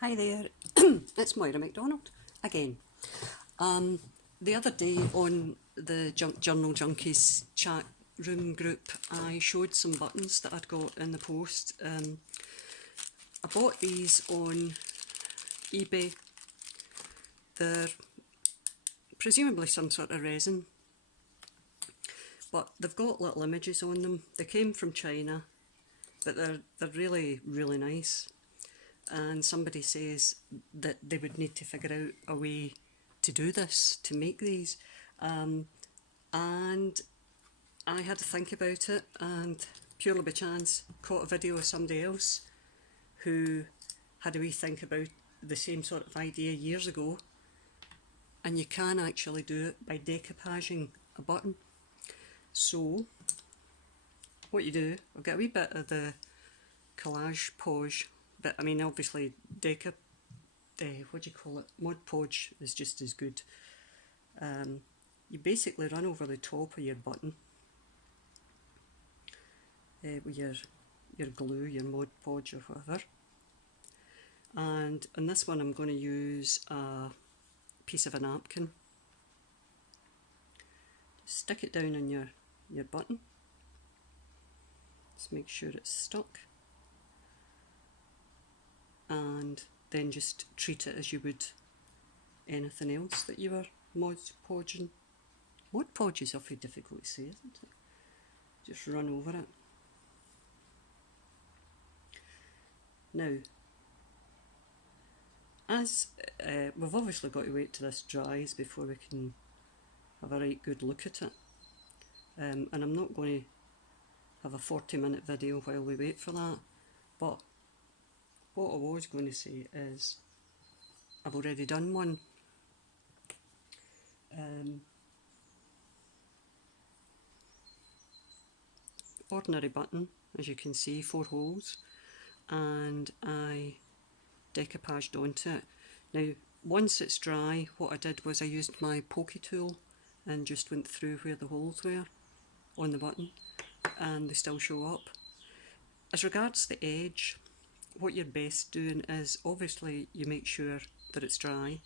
Hi there, it's Moira MacDonald again. The other day on the Journal Junkies chat room group, I showed some buttons that I'd got in the post. I bought these on eBay. They're presumably some sort of resin, but they've got little images on them. They came from China, but they're really, really nice. And somebody says that they would need to figure out a way to do this, to make these. And I had to think about it, and purely by chance caught a video of somebody else who had a wee think about the same sort of idea years ago, and you can actually do it by decoupaging a button. So what you do, I've got a wee bit of the collage pose, but I mean obviously what do you call it, Mod Podge is just as good. You basically run over the top of your button with your glue, your Mod Podge or whatever. And on this one I'm going to use a piece of a napkin. Stick it down on your button. Just make sure it's stuck. And then just treat it as you would anything else that you were Mod Podging. Mod Podge is awfully difficult to say, isn't it? Just run over it. Now, as we've obviously got to wait till this dries before we can have a right good look at it. And I'm not going to have a 40-minute video while we wait for that, but what I was going to say is I've already done one. Ordinary button, as you can see, 4 holes, and I decoupaged onto it. Now once it's dry, what I did was I used my pokey tool and just went through where the holes were on the button, and they still show up. As regards the edge, what you're best doing is obviously you make sure that it's dry,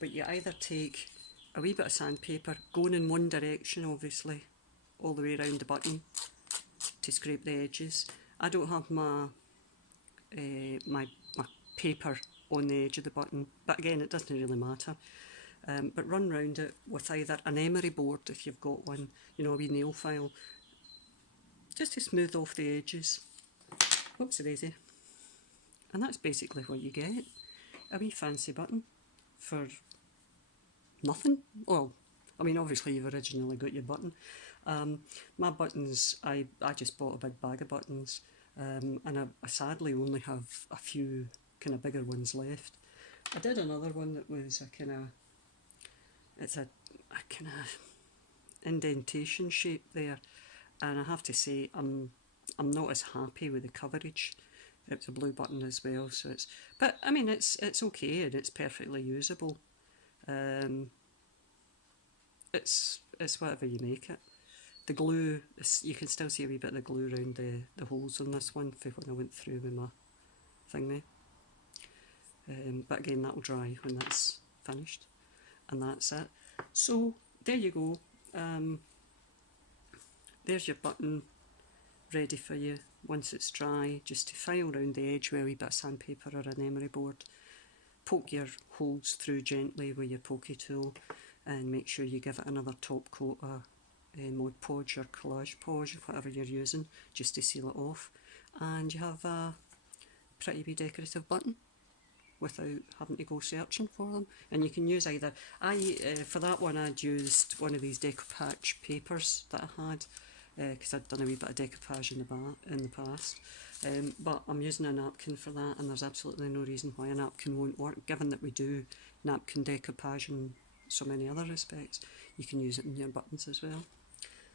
but you either take a wee bit of sandpaper going in one direction, obviously all the way around the button to scrape the edges. I don't have my my paper on the edge of the button, but again it doesn't really matter. But run round it with either an emery board if you've got one, you know, a wee nail file, just to smooth off the edges. Whoopsie daisy. And that's basically what you get. A wee fancy button for nothing. Well, I mean obviously you've originally got your button. My buttons, I just bought a big bag of buttons, and I sadly only have a few kind of bigger ones left. I did another one that was a kind of, it's a kind of indentation shape there, and I have to say I'm not as happy with the coverage. It's a blue button as well, so it's, but I mean it's okay and it's perfectly usable. It's whatever you make it. The glue, you can still see a wee bit of the glue around the holes on this one for when I went through with my thing there. But again, that'll dry when that's finished, and that's it. So there you go. There's your button ready for you once it's dry, just to file around the edge with a wee bit of sandpaper or an emery board. Poke your holes through gently with your pokey tool, and make sure you give it another top coat of Mod Podge or Collage Podge, whatever you're using, just to seal it off, and you have a pretty wee decorative button without having to go searching for them. And you can use either, for that one I'd used one of these decoupaged papers that I had, because I'd done a wee bit of decoupage in the past, but I'm using a napkin for that, and there's absolutely no reason why a napkin won't work, given that we do napkin decoupage in so many other respects. You can use it in your buttons as well.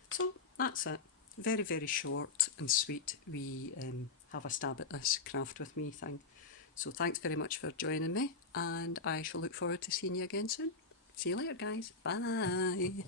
So that's it. Very, very short and sweet. We have a stab at this craft with me thing. So thanks very much for joining me, and I shall look forward to seeing you again soon. See you later, guys. Bye.